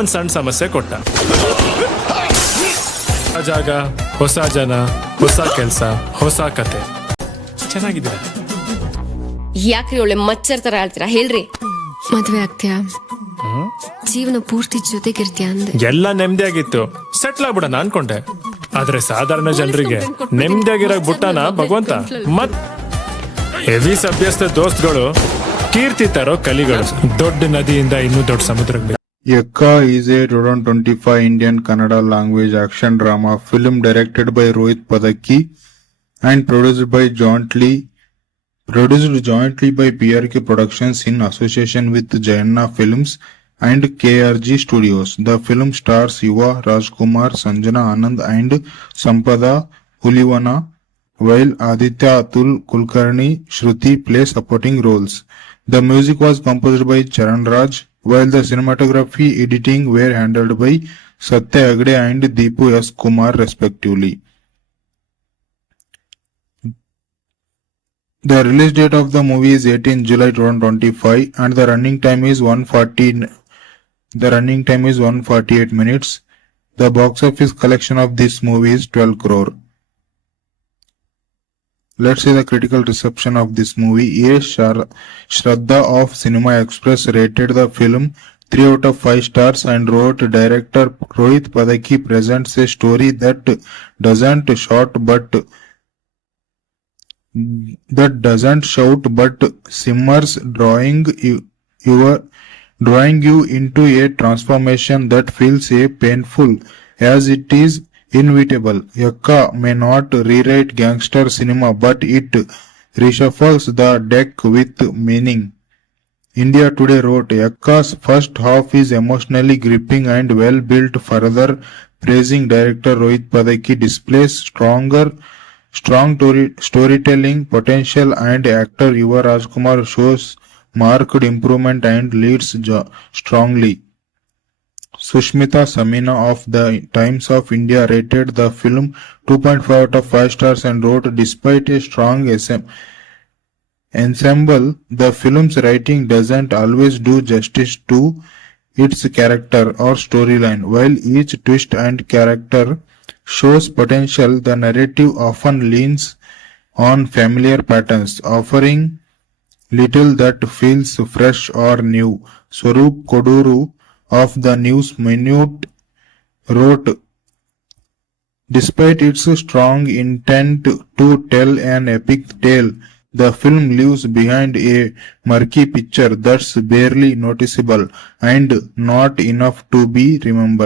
ಒಂದ್ ಸಣ್ಣ ಸಮಸ್ಯೆ ಕೊಟ್ಟ. ಹೊಸ ಜಾಗ, ಹೊಸ ಜನ, ಹೊಸ ಕೆಲ್ಸ, ಹೊಸ ಕತೆ. ಚೆನ್ನಾಗಿದ್ದೀರಾ? ಯಾಕ್ರಿ ಒಳ್ಳೆ ಮಚ್ಚರ್ ತರ ಆಳ್ತೀರಾ ಹೇಳ್ರಿ. ಮದ್ವೆ ಆಗ್ತೀಯಾ? ಜೀವನ ಪೂರ್ತಿ ಜೊತೆಗಿರ್ತೀಯ ಅಂದೆ. ಎಲ್ಲ ನೆಮ್ಮದಿಯಾಗಿತ್ತು, ಸೆಟ್ಲ್ ಆಗ್ಬಿಡೋಣ ಅನ್ಕೊಂಡೆ. ಆದ್ರೆ ಸಾಧಾರಣ ಜನರಿಗೆ ನೆಮ್ಮದಿಯಾಗಿರೋ ಬುಟ್ಟನ ಭಗವಂತ. ಮತ್ ಹೆವಿ ಸಭ್ಯಸ್ಥ ದೋಸ್ತ್ಗಳು, ಕೀರ್ತಿ ತರೋ ಕಲಿಗಳು. ದೊಡ್ಡ ನದಿಯಿಂದ ಇನ್ನೂ ದೊಡ್ಡ ಸಮುದ್ರಕ್ಕೆ. Yakka is a 2025 Indian Kannada language action drama film directed by Rohit Padaki and produced jointly by PRK Productions in association with Jayanna Films and KRG Studios. The film stars Yuva Rajkumar, Sanjana Anand and Sampada Hulivana, while Aditya Atul Kulkarni Shruti play supporting roles. The music was composed by Charan Raj, while the cinematography editing were handled by Satya Agde and Deepu S. Kumar respectively. The release date of the movie is 18 July 2025 and the running time is 148 minutes. The box office collection of this movie is 12 crore. Let's see the critical reception of this movie. A. Shraddha of Cinema Express rated the film 3 out of 5 stars and wrote, director Rohit Padaki presents a story that doesn't shout but simmers, drawing you into a transformation that feels painful as it is inevitable. Yakka may not rewrite gangster cinema, but it reshuffles the deck with meaning. India Today wrote, Yakka's first half is emotionally gripping and well built, further praising director Rohit Padaki displays strong storytelling potential and actor Yuva Rajkumar shows marked improvement and leads strongly. Sushmita Samina of the Times of India rated the film 2.5 out of 5 stars and wrote, despite a strong ensemble, the film's writing doesn't always do justice to its character or storyline. While each twist and character shows potential, the narrative often leans on familiar patterns, offering little that feels fresh or new. Swaroop Koduru of the News Minute wrote, despite its strong intent to tell an epic tale, the film leaves behind a murky picture that's barely noticeable and not enough to be remembered.